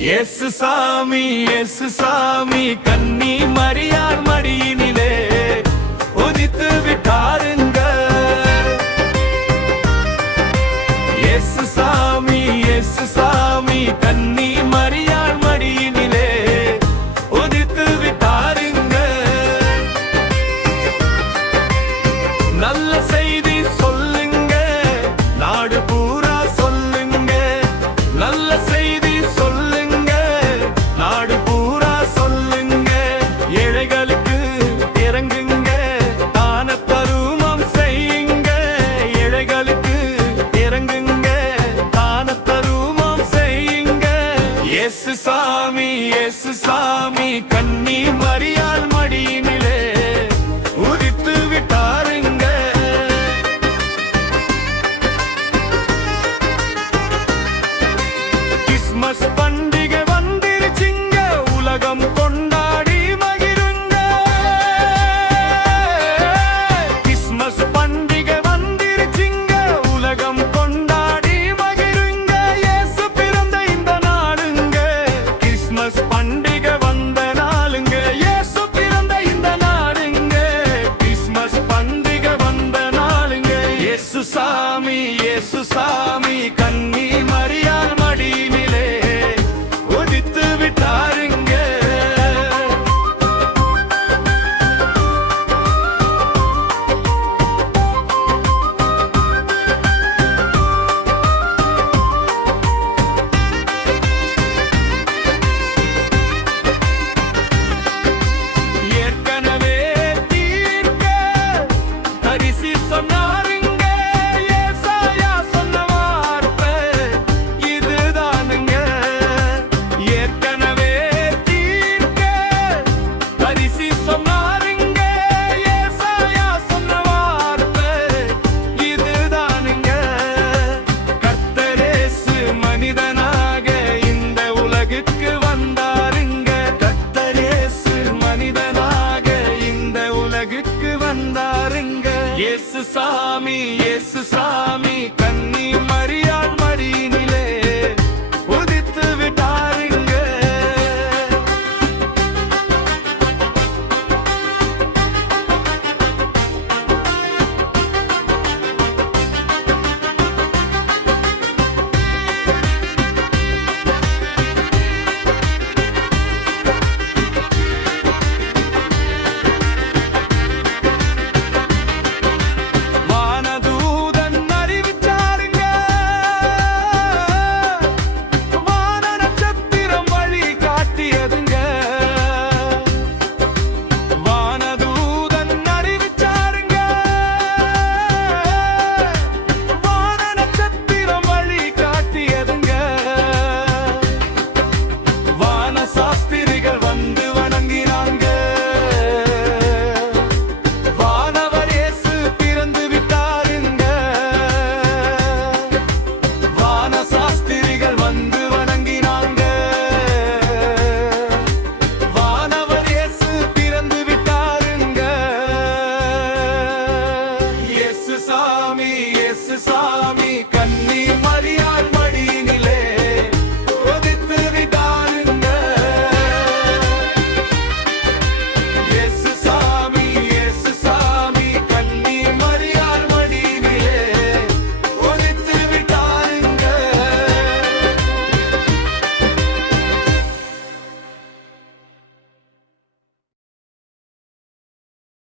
S சாமி S சாமி கண்ணி மரியார் மடியினிலே உதித்து விட்டாருங்க. எஸ் சாமி எஸ் சாமி கண்ணி ஏசு சாமி ஏசு சாமி கண்ணி மறியால் மடியினிலே. உதித்து விட்டாருங்க இயேசு சாமி கண்ணி மரியாள் மடி வந்தாருங்க. இயேசு சாமி இயேசு சாமி கன்னி மரியா